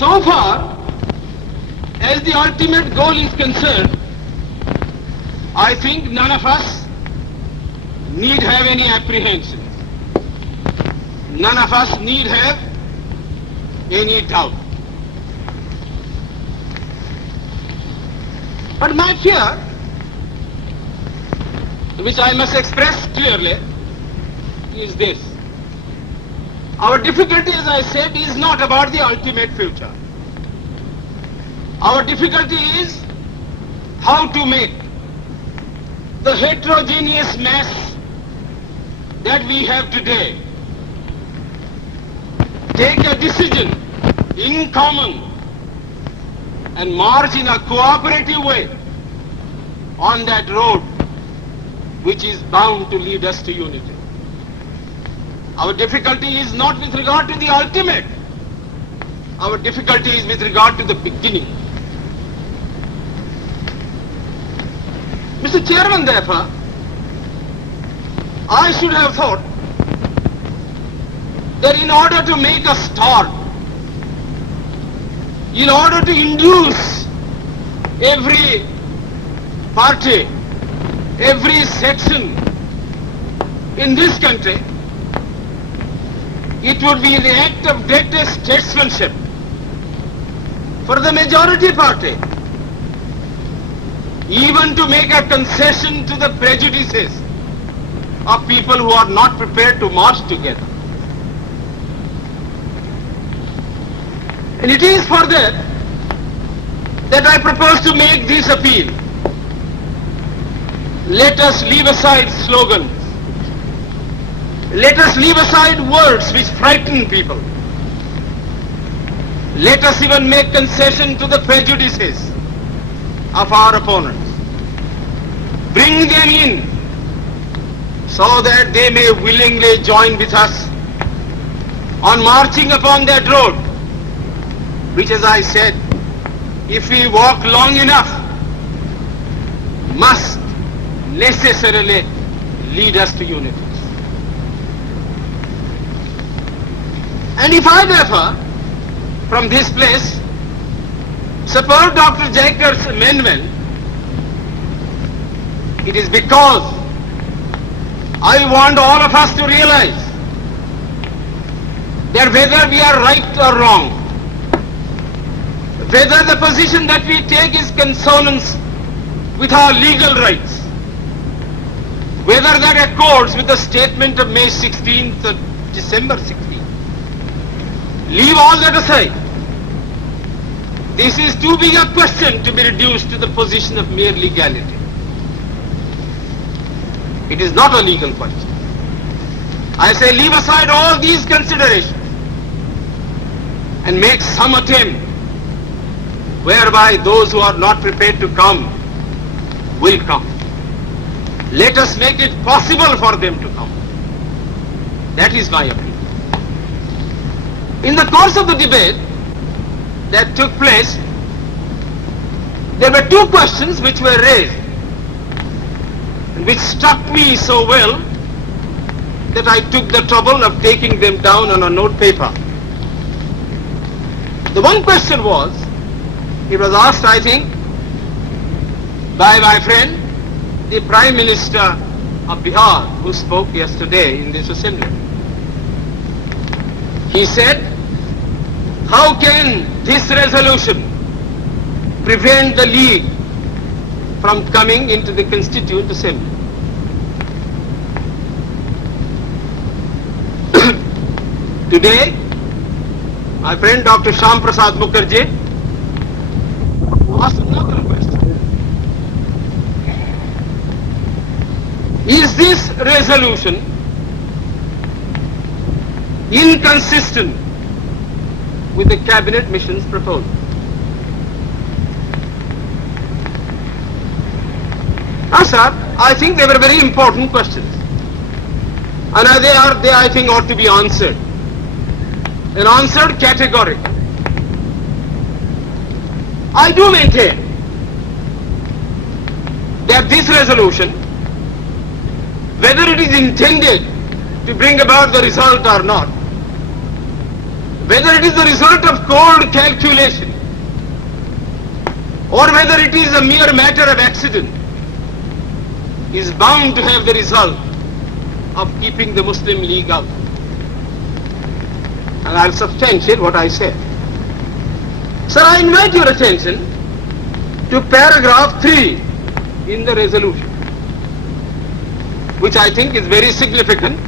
So far as the ultimate goal is concerned, I think none of us need have any apprehensions. None of us need have any doubt. But my fear, which I must express clearly, is this. Our difficulty, as I said, is not about the ultimate future. Our difficulty is how to make the heterogeneous mass that we have today take a decision in common and march in a cooperative way on that road which is bound to lead us to unity. Our difficulty is not with regard to the ultimate. Our difficulty is with regard to the beginning. Mr. Chairman, therefore, I should have thought that in order to make a start, in order to induce every party, every section in this country, it would be the act of greatest statesmanship for the majority party even to make a concession to the prejudices of people who are not prepared to march together. And it is for that I propose to make this appeal. Let us leave aside slogans. Let us leave aside words which frighten people. Let us even make concession to the prejudices of our opponents. Bring them in so that they may willingly join with us on marching upon that road, which, as I said, if we walk long enough, must necessarily lead us to unity. And if I therefore, from this place, support Dr. Jaikar's amendment, it is because I want all of us to realize that whether we are right or wrong, whether the position that we take is consonance with our legal rights, whether that accords with the statement of May 16th or December 16th, leave all that aside. This is too big a question to be reduced to the position of mere legality. It is not a legal question. I say leave aside all these considerations and make some attempt whereby those who are not prepared to come will come. Let us make it possible for them to come. That is my appeal. In the course of the debate that took place, there were two questions which were raised and which struck me so well that I took the trouble of taking them down on a note paper. The one question was, it was asked, I think, by my friend, the Prime Minister of Bihar, who spoke yesterday in this assembly. He said, how can this resolution prevent the League from coming into the Constituent Assembly? Today, my friend Dr. Shyam Prasad Mukherjee asked another question. Is this resolution inconsistent with the cabinet mission's proposal? Now, sir, I think they were very important questions, and they I think ought to be answered, and answered categorically. I do maintain that this resolution, whether it is intended to bring about the result or not, whether it is the result of cold calculation or whether it is a mere matter of accident, is bound to have the result of keeping the Muslim League out. And I'll substantiate what I say. Sir, I invite your attention to paragraph 3 in the resolution, which I think is very significant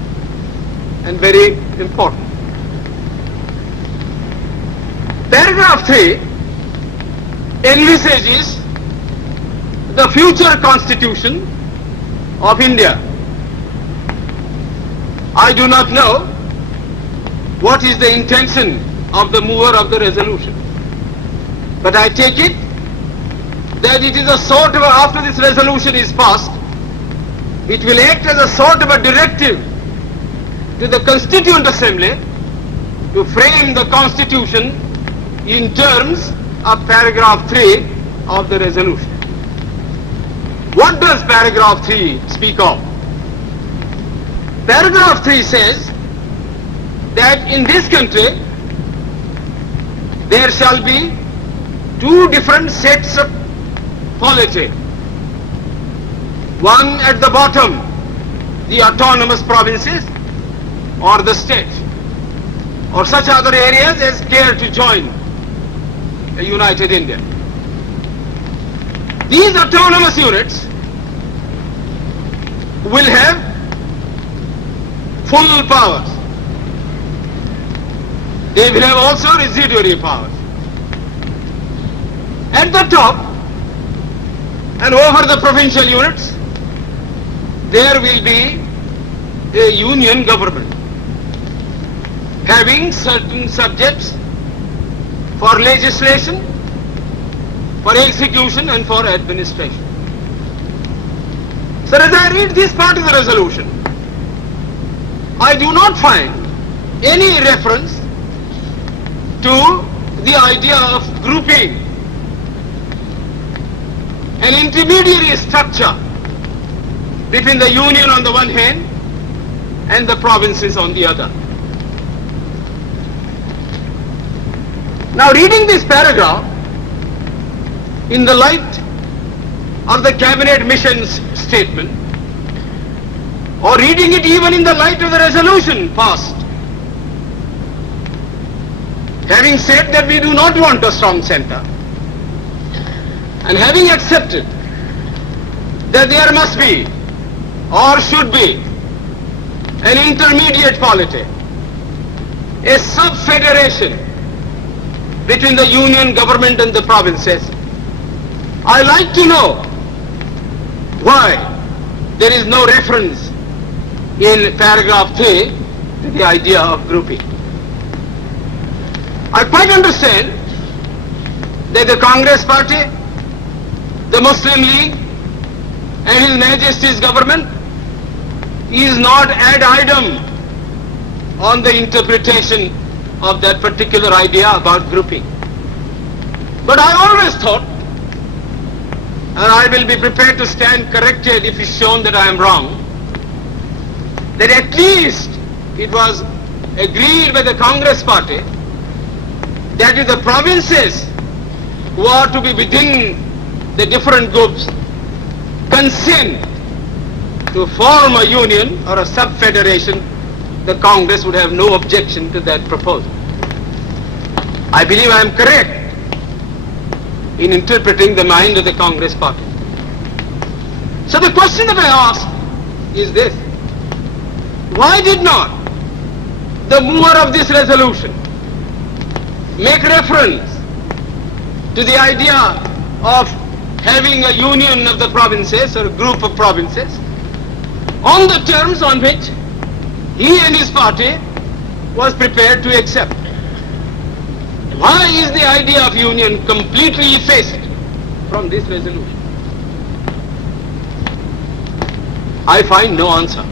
and very important. Paragraph 3 envisages the future constitution of India. I do not know what is the intention of the mover of the resolution, but I take it that it is a sort of, after this resolution is passed, it will act as a sort of a directive to the Constituent Assembly to frame the constitution in terms of paragraph 3 of the resolution. What does paragraph 3 speak of? Paragraph 3 says that in this country there shall be two different sets of polity. One at the bottom, the autonomous provinces or the state, or such other areas as care to join a united India. These autonomous units will have full powers. They will have also residuary powers. At the top and over the provincial units, there will be a union government having certain subjects for legislation, for execution and for administration. So as I read this part of the resolution, I do not find any reference to the idea of grouping an intermediary structure between the union on the one hand and the provinces on the other. Now, reading this paragraph in the light of the cabinet mission's statement, or reading it even in the light of the resolution passed, having said that we do not want a strong center, and having accepted that there must be or should be an intermediate polity, a sub-federation between the union government and the provinces, I like to know why there is no reference in paragraph 3 to the idea of grouping. I quite understand that the Congress party, the Muslim League and His Majesty's government is not ad idem on the interpretation of that particular idea about grouping. But I always thought, and I will be prepared to stand corrected if it's shown that I am wrong, that at least it was agreed by the Congress party that if the provinces who are to be within the different groups consent to form a union or a sub-federation, the Congress would have no objection to that proposal. I believe I am correct in interpreting the mind of the Congress party. So the question that I ask is this: why did not the mover of this resolution make reference to the idea of having a union of the provinces or a group of provinces on the terms on which he and his party was prepared to accept? Why is the idea of union completely effaced from this resolution? I find no answer.